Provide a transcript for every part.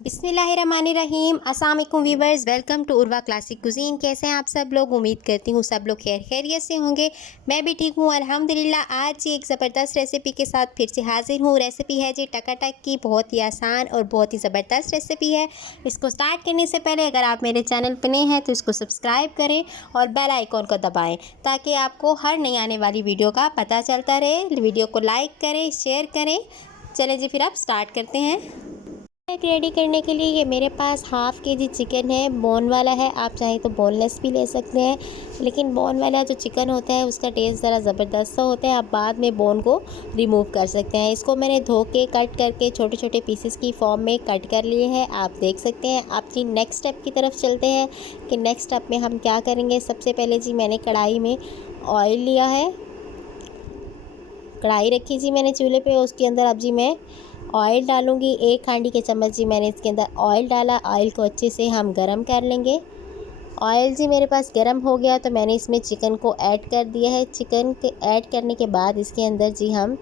बिस्मिल्लाहिर्रहमानिर्रहीम। अस्सलाम वालेकुम viewers, welcome to Urwa classic cuisine. कैसे हैं आप सब लोग? उम्मीद करती हूँ सब लोग खैरियत से होंगे। मैं भी ठीक हूँ अल्हम्दुलिल्लाह। आज ही एक ज़बरदस्त रेसिपी के साथ फिर से हाजिर हूँ। रेसिपी है जी टकाटक की, बहुत ही आसान और बहुत ही ज़बरदस्त रेसिपी है। इसको स्टार्ट करने से पहले अगर आप मेरे चैनल पर नए हैं तो इसको सब्सक्राइब करें और बेल आइकॉन को दबाएँ ताकि आपको हर नई आने वाली वीडियो का पता चलता रहे। वीडियो को लाइक करें, शेयर करें। चलें जी, फिर आप स्टार्ट करते हैं। रेडी करने के लिए ये मेरे पास हाफ़ के जी चिकन है, बोन वाला है। आप चाहें तो बोनलेस भी ले सकते हैं, लेकिन बोन वाला जो चिकन होता है उसका टेस्ट ज़रा ज़बरदस्त सा होता है। आप बाद में बोन को रिमूव कर सकते हैं। इसको मैंने धो के कट करके छोटे छोटे पीसेस की फॉर्म में कट कर लिए हैं, आप देख सकते हैं। आप जी नेक्स्ट स्टेप की तरफ चलते हैं कि नेक्स्ट स्टेप में हम क्या करेंगे। सबसे पहले जी मैंने कढ़ाई में ऑयल लिया है, कढ़ाई रखी जी मैंने चूल्हे पे। उसके अंदर अब जी मैं ऑयल डालूंगी। 1 खांडी के चम्मच जी मैंने इसके अंदर ऑयल डाला। ऑयल को अच्छे से हम गरम कर लेंगे। ऑयल जी मेरे पास गरम हो गया तो मैंने इसमें चिकन को ऐड कर दिया है। चिकन के ऐड करने के बाद इसके अंदर जी हम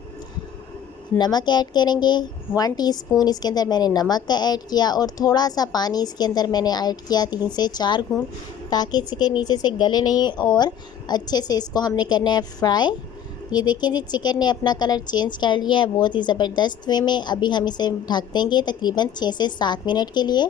नमक ऐड करेंगे। 1 टीस्पून इसके अंदर मैंने नमक का ऐड किया और थोड़ा सा पानी इसके अंदर मैंने ऐड किया 3 से 4 घूंट, ताकि चिकन नीचे से गले नहीं और अच्छे से इसको हमने करना है फ्राई। ये देखें जी चिकन ने अपना कलर चेंज कर लिया है बहुत ही ज़बरदस्त वे में। अभी हम इसे ढक देंगे तकरीबन 6 से 7 मिनट के लिए।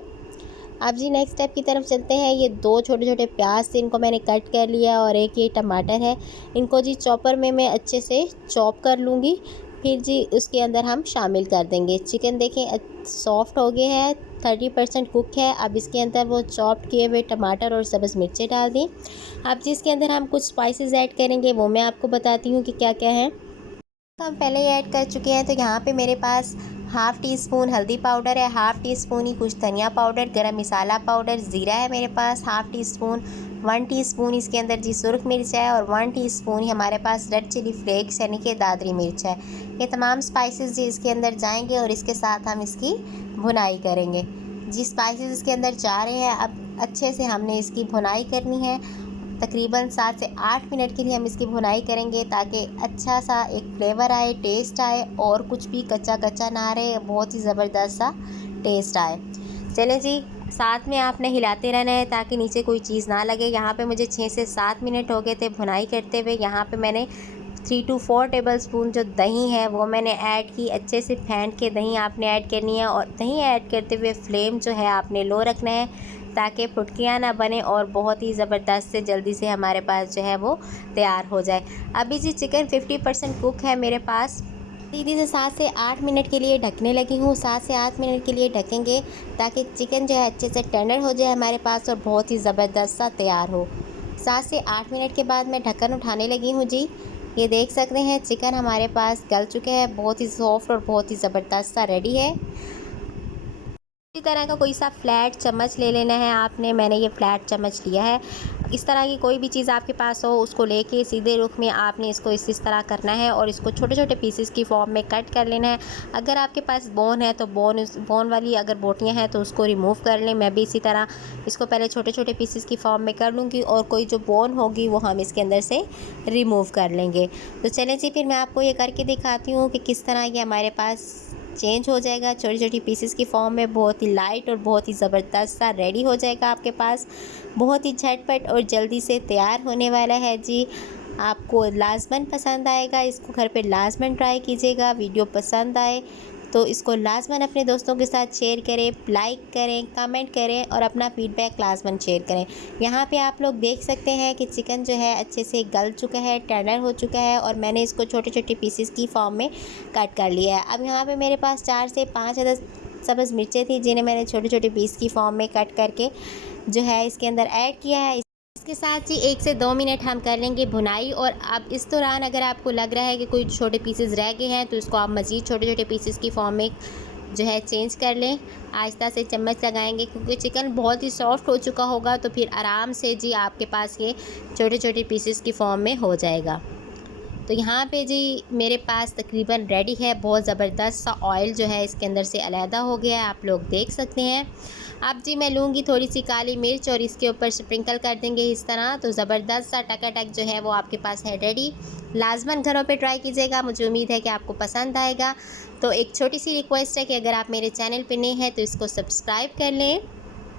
अब जी नेक्स्ट स्टेप की तरफ चलते हैं। ये 2 छोटे छोटे प्याज थे, इनको मैंने कट कर लिया और एक ये टमाटर है, इनको जी चॉपर में मैं अच्छे से चॉप कर लूँगी। फिर जी उसके अंदर हम शामिल कर देंगे। चिकन देखें सॉफ्ट हो गया है, 30% कुक है। अब इसके अंदर वो चॉप किए हुए टमाटर और सब्ज़ मिर्चें डाल दी। अब जिसके अंदर हम कुछ स्पाइसेस ऐड करेंगे वो मैं आपको बताती हूँ कि क्या क्या है। हम पहले ही ऐड कर चुके हैं। तो यहाँ पे मेरे पास हाफ़ टी स्पून हल्दी पाउडर है, हाफ़ टी स्पून ही कुछ धनिया पाउडर, गरम मसाला पाउडर, ज़ीरा है मेरे पास हाफ़ टी स्पून। 1 टीस्पून इसके अंदर जी सुरख मिर्च है और 1 टीस्पून ही हमारे पास रेड चिली फ्लेक्स यानी कि दादरी मिर्च है। ये तमाम स्पाइसेस जी इसके अंदर जाएंगे और इसके साथ हम इसकी भुनाई करेंगे। जी स्पाइसेस इसके अंदर जा रहे हैं। अब अच्छे से हमने इसकी भुनाई करनी है। तकरीबन 7 से 8 मिनट के लिए हम इसकी भुनाई करेंगे ताकि अच्छा सा एक फ्लेवर आए, टेस्ट आए और कुछ भी कच्चा कच्चा ना रहे, बहुत ही ज़बरदस्त सा टेस्ट आए। चलें जी, साथ में आपने हिलाते रहना है ताकि नीचे कोई चीज़ ना लगे। यहाँ पे मुझे 6 से 7 मिनट हो गए थे भुनाई करते हुए। यहाँ पे मैंने 3 to 4 टेबल स्पून जो दही है वो मैंने ऐड की। अच्छे से फेंट के दही आपने ऐड करनी है और दही ऐड करते हुए फ्लेम जो है आपने लो रखना है ताकि फुटकियाँ ना बने और बहुत ही ज़बरदस्त से जल्दी से हमारे पास जो है वो तैयार हो जाए। अभी जी चिकन 50% कुक है मेरे पास। सीधी से 7 से 8 मिनट के लिए ढकने लगी हूँ। 7 से 8 मिनट के लिए ढकेंगे ताकि चिकन जो है अच्छे से टेंडर हो जाए हमारे पास और बहुत ही ज़बरदस्त सा तैयार हो। 7 से 8 मिनट के बाद मैं ढक्कन उठाने लगी हूँ जी। ये देख सकते हैं चिकन हमारे पास गल चुके हैं, बहुत ही सॉफ्ट और बहुत ही ज़बरदस्त सा रेडी है। इसी तरह का कोई सा फ्लैट चम्मच ले लेना है आपने। मैंने ये फ्लैट चम्मच लिया है। इस तरह की कोई भी चीज़ आपके पास हो उसको लेके सीधे रुख में आपने इसको इस तरह करना है और इसको छोटे छोटे पीसेस की फॉर्म में कट कर लेना है। अगर आपके पास बोन है तो बोन वाली अगर बोटियाँ हैं तो उसको रिमूव कर लें। मैं भी इसी तरह इसको पहले छोटे छोटे पीसेस की फॉर्म में कर लूँगी और कोई जो बोन होगी वो हम इसके अंदर से रिमूव कर लेंगे। तो चलें जी, फिर मैं आपको ये करके दिखाती हूँ कि किस तरह ये हमारे पास चेंज हो जाएगा। छोटी छोटी पीसेस की फॉर्म में बहुत ही लाइट और बहुत ही ज़बरदस्त सा रेडी हो जाएगा आपके पास। बहुत ही झटपट और जल्दी से तैयार होने वाला है जी। आपको लाजमन पसंद आएगा, इसको घर पे लाजमन ट्राई कीजिएगा। वीडियो पसंद आए तो इसको लाजमन अपने दोस्तों के साथ शेयर करें, लाइक करें, कमेंट करें और अपना फीडबैक लाजमन शेयर करें। यहाँ पे आप लोग देख सकते हैं कि चिकन जो है अच्छे से गल चुका है, टेंडर हो चुका है और मैंने इसको छोटे छोटे पीसेस की फॉर्म में कट कर लिया है। अब यहाँ पे मेरे पास 4 से 5 अदद सब्ज़ मिर्चें थी जिन्हें मैंने छोटे छोटे पीस की फॉर्म में कट करके जो है इसके अंदर ऐड किया है। इसके साथ ही 1 से 2 मिनट हम कर लेंगे भुनाई। और अब इस दौरान अगर आपको लग रहा है कि कोई छोटे पीसेस रह गए हैं तो इसको आप मज़ीद छोटे छोटे पीसेस की फॉर्म में जो है चेंज कर लें। आहिस्ता से चम्मच लगाएंगे क्योंकि चिकन बहुत ही सॉफ्ट हो चुका होगा तो फिर आराम से जी आपके पास ये छोटे छोटे पीसेस की फॉर्म में हो जाएगा। तो यहाँ पे जी मेरे पास तकरीबन रेडी है। बहुत ज़बरदस्त सा ऑयल जो है इसके अंदर से अलहदा हो गया है, आप लोग देख सकते हैं। अब जी मैं लूँगी थोड़ी सी काली मिर्च और इसके ऊपर स्प्रिंकल कर देंगे इस तरह। तो ज़बरदस्त सा टकाटक जो है वो आपके पास है रेडी। लाजमन घरों पे ट्राई कीजिएगा, मुझे उम्मीद है कि आपको पसंद आएगा। तो एक छोटी सी रिक्वेस्ट है कि अगर आप मेरे चैनल पे नए हैं तो इसको सब्सक्राइब कर लें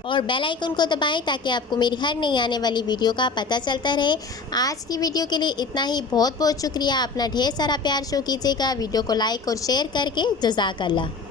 और बेल आइकन को दबाएं ताकि आपको मेरी हर नई आने वाली वीडियो का पता चलता रहे। आज की वीडियो के लिए इतना ही। बहुत बहुत शुक्रिया। अपना ढेर सारा प्यार शो कीजिएगा। वीडियो को लाइक और शेयर करके। जज़ाकल्लाह।